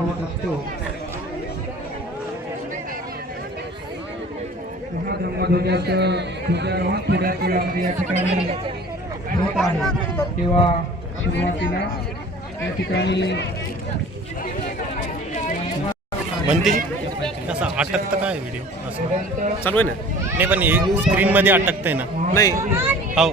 होत असतो ध्वजारोहण थोड्याच वेळामध्ये या ठिकाणी होत आहे तेव्हा सुरुवातीला या ठिकाणी कसा अटकतं काय व्हिडिओ असं. चालू आहे ना? नाही पण हे स्क्रीनमध्ये अटकतंय ना. नाही. हो.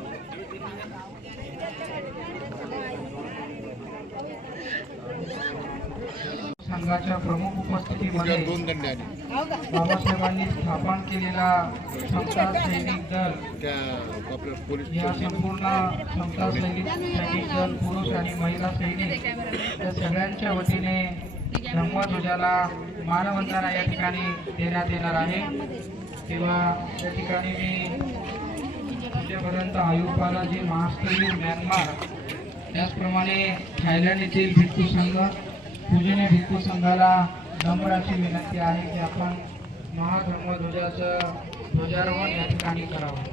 संघाच्या प्रमुख उपस्थितीमध्ये बाबासाहेबांनी स्थापन केलेला समता सैनिक दल या संपूर्ण समता सैनिक सैनिक दल पुरुष आणि महिला सैनिक या सगळ्यांच्या वतीने धम्मध्वजाला मानवंदना या ठिकाणी देण्यात येणार आहे. तेव्हा या ठिकाणी मी तुमच्यापर्यंत आयुपालाजी महास्तरीय म्यानमार त्याचप्रमाणे थायलंड येथील भिक्खू संघ पूजनीय भिक्खू संघाला नम्र अशी विनंती आहे की आपण महाधर्मध्वजाचं ध्वजारोहण या ठिकाणी करावं.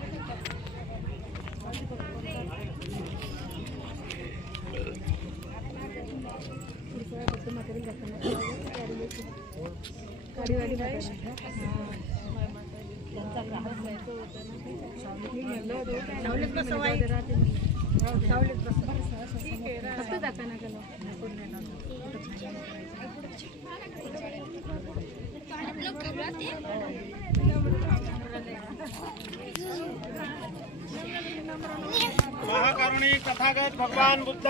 महाकारुणिक तथागत भगवान बुद्ध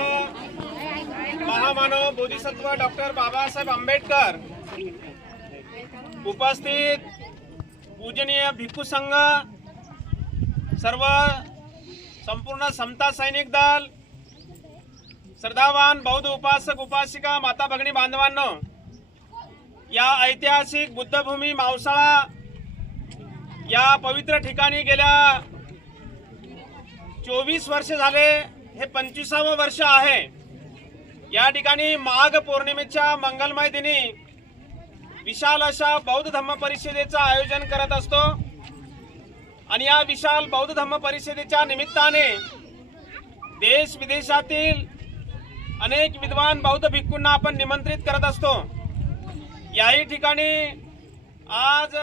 महामानव बोधिसत्व डॉक्टर बाबासाहेब आंबेडकर उपस्थित पूजनीय भिक्खू संघ सर्व संपूर्ण समता सैनिक दल श्रद्धावान बौद्ध उपासक उपासिका माता भगिनी बांधवांनो या ऐतिहासिक बुद्धभूमी मावसाळा या पवित्र ठिकाणी गेल्या चोवीस वर्ष झाले. हे पंचवीसावं वर्ष आहे. या ठिकाणी माघ पौर्णिमेच्या मंगलमय दिनी विशाल अशा बौद्ध धम्म परिषदेचं आयोजन करत असतो. आणि या विशाल बौद्ध धम्म परिषदेच्या निमित्ताने देश विदेशातील अनेक विद्वान बौद्ध भिक्खूंना आपण निमंत्रित करत असतो. याही ठिकाणी आज